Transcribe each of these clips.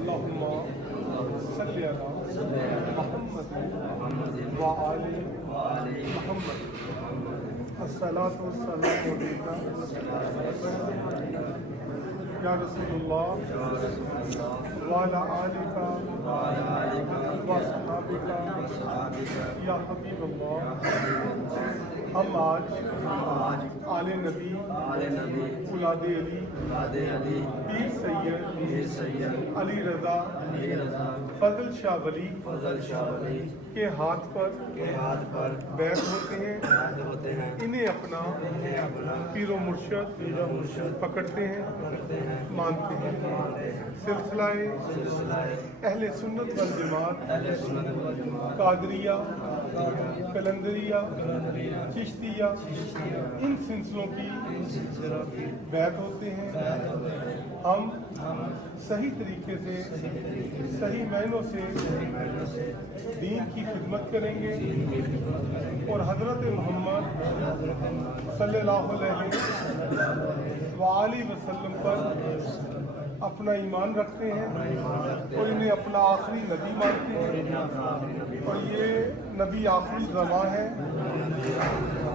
अल्लाहुम्मा सल्ली अला मुहम्मद व आले मुहम्मद। अस्सलातु वस्सलामु अलैका या रसूलुल्लाह व अला आलिका व अस्हाबिका या हबीबल्लाह। हम आज आले नबी औलादे अली पीर सैयद अली रज़ा फजल शाह वली के हाथ पर बैत होते हैं। इन्हें अपना पीरो मुर्शद पकड़ते हैं, मानते हैं। सिलसिलाए अहले सुन्नत वल जमात कादरिया, कलंदरिया, चिश्तिया, इन सिलसिलों की बैत होते हैं। हम सही तरीके से सही मायनों से दीन की खिदमत करेंगे और हज़रत मोहम्मद सल्लल्लाहु अलैहि वसल्लम पर अपना ईमान रखते हैं और इन्हें अपना आखिरी नबी मानते हैं। और ये नबी आखिरी ज़मा है,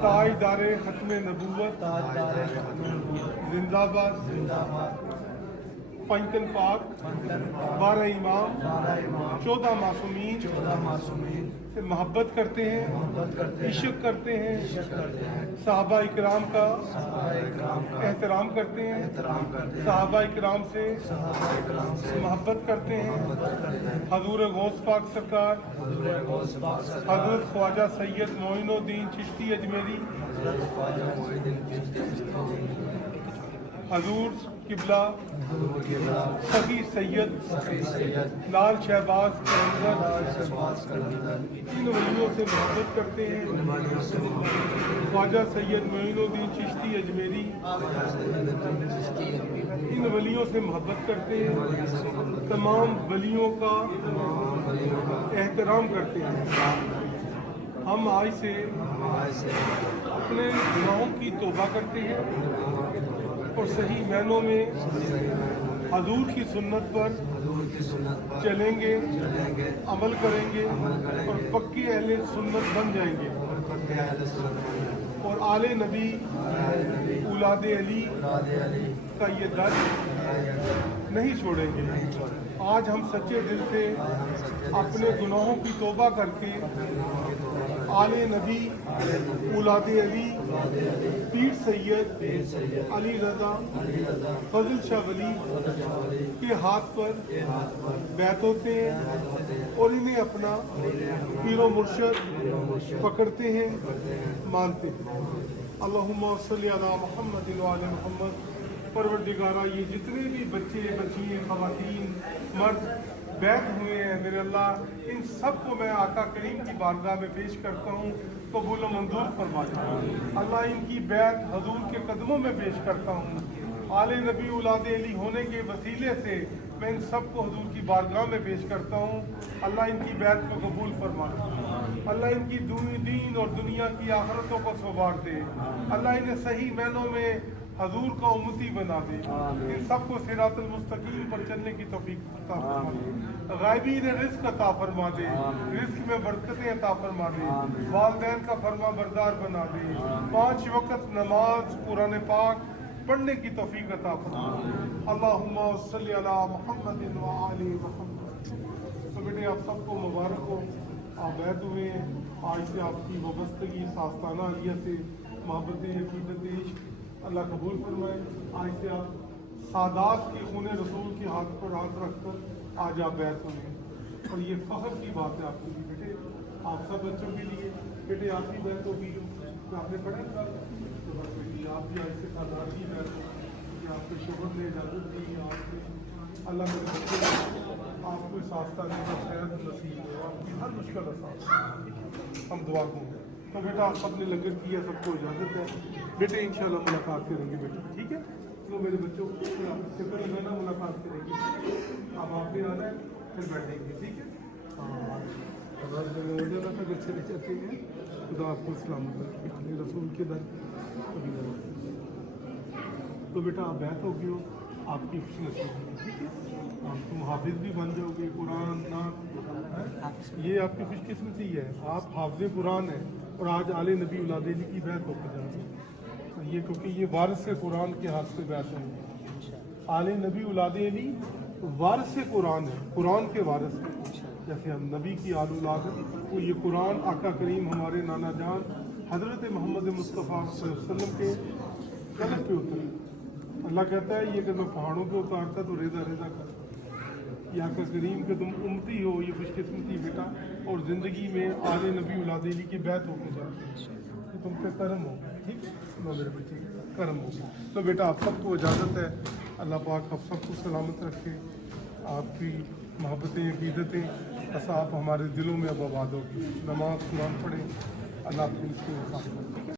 ताजदारे खत्म नबूवत जिंदाबाद। पंचतन पाक, 12 इमाम, 14 मासूमीन से मोहब्बत करते हैं, इश्क करते हैं, सहाबा इकराम का एहतराम करते हैं, सहाबा इकराम से मोहब्बत करते हैं। हजूर गौस पाक सरकार हजरत ख्वाजा सैयद मोइनुद्दीन चिश्ती अजमेरी, हजूर किबला सभी सैयद लाल शहबाज कलंदर इन वलियों से मोहब्बत करते हैं। ख्वाजा सैयद मोइनुद्दीन चिश्ती अजमेरी इन वलियों से मोहब्बत करते हैं। तमाम वलियों का एहतराम करते हैं। हम आज से अपने गुनाहों की तौबा करते हैं और सही मायनों में हजूर की सुन्नत पर चलेंगे, अमल करेंगे और पक्की अहले सुन्नत बन जाएंगे और आले नबी औलादे अली का ये दर्द नहीं छोड़ेंगे। आज हम सच्चे दिल से अपने गुनाहों की तौबा करके आले नबी औलादे अली पीर सैयद अली रज़ा फजल शाह वली के हाथ पर बैत होते हैं और इन्हें अपना पीरो मुर्शद पकड़ते हैं, मानते हैं। अल्लाहुम्मा सल्ली अला मुहम्मद व आले मुहम्मद। परवरदिगारा, ये जितने भी बच्चे बच्चियाँ ख़वातीन मर्द बैत हुए हैं, मेरे अल्लाह इन सब को मैं आका करीम की बारगाह में पेश करता हूँ, कबूल व मंजूर फरमा दे। अल्लाह इनकी बैत हजूर के कदमों में पेश करता हूँ। आले नबी औलादे अली होने के वसीले से मैं इन सब को हजूर की बारगाह में पेश करता हूँ। अल्लाह इनकी बैत को कबूल फरमा दे। अल्लाह इनकी दीन और दुनिया की आखिरतों को संवार दे। अल्लाह इन्हें सही मायनों में हजूर का उम्मती बना दे। इन सबको सिरातुल मुस्तकीम पर चलने की तौफीक अता फरमा दे। गायबी ने रिज़्क अता फरमा दे, रिज़्क में बरकतें अता फरमा दे। वालिदैन का फरमा बरदार बना दे। 5 वक्त नमाज कुरान पाक पढ़ने की तौफीक अता फरमा दे। अल्लाहुम्मा सल्ली अला मुहम्मद व आले मुहम्मद। तो बेटे, आप सबको मुबारक हो, आप बैत हुए हैं। आज से आपकी वाबस्तगी सास्ताना अलिया से मोहब्बत अकीदत इश्क अल्लाह कबूल फरमाए। आज से आप सादात के खून रसूल के हाथ पर हाथ रखकर आज आप बैत हुए और ये फ़ख्र की बात है आपके लिए बेटे, आप सब बच्चों के लिए। बेटे, आप भी बैत होगी तो आपने पढ़ा था, तो बस बेटी आप भी आज से सादात की बैत हो कि आपके शोहर ने इजाज़त दी। आपके अल्लाह मेरे बच्चे आपको इस आस्ताने का खैर नसीब हो, आपकी हर मुश्किल आसान। हम दुआ होंगे। तो बेटा, आप सबने लंगर किया, सबको इजाज़त है। बेटे, इंशाल्लाह मुलाकात करेंगे बेटा, ठीक है? तो मेरे बच्चों को चक्कर लगाना, मुलाकात करेंगे। अब आपने आना है, फिर बैठेंगे, ठीक है? हाँ, अगर वजह तक अच्छे रहते हैं, खुदा आपको सलामत रखे रसूल के दर। तो बेटा, आप बैत हो गए हो, आपकी खुश नसीबी है, ठीक है। तुम हाफिज भी बन जाओगे कुरान ना, ये आपकी खुशकिस्मती है, आप हाफिज कुरान हैं और आज आले नबी औलाद अली की बैत होकर जा रहे हैं। तो ये क्योंकि ये वारिस कुरान के हाथ से बैत है। आले नबी औलाद अली वारिस कुरान है, कुरान के वारिस है। जैसे हम नबी की आल औलाद है, तो ये कुरान आका करीम हमारे नाना जान हज़रत मोहम्मद मुस्तफ़ा सल्लल्लाहु अलैहि वसल्लम के कलम पे उतरी। अल्लाह कहता है ये कि मैं पहाड़ों पे उतारता तो रेजा रेजा कर, ये आका करीम के तुम उम्मती हो, ये खुशकिस्मती बेटा, और ज़िंदगी में आले नबी औलाद अली की बैत होकर जाए, तो तुम पे करम हो, ठीक है। मेरे बच्चे करम हो। तो बेटा आप सबको इजाज़त है, अल्लाह पाक आप सबको सलामत रखे, आपकी मोहब्बतें अकीदतें बस आप हमारे दिलों में अब आबाद होगी। नमाज कुरान पढ़ें, अल्लाह आपको इसको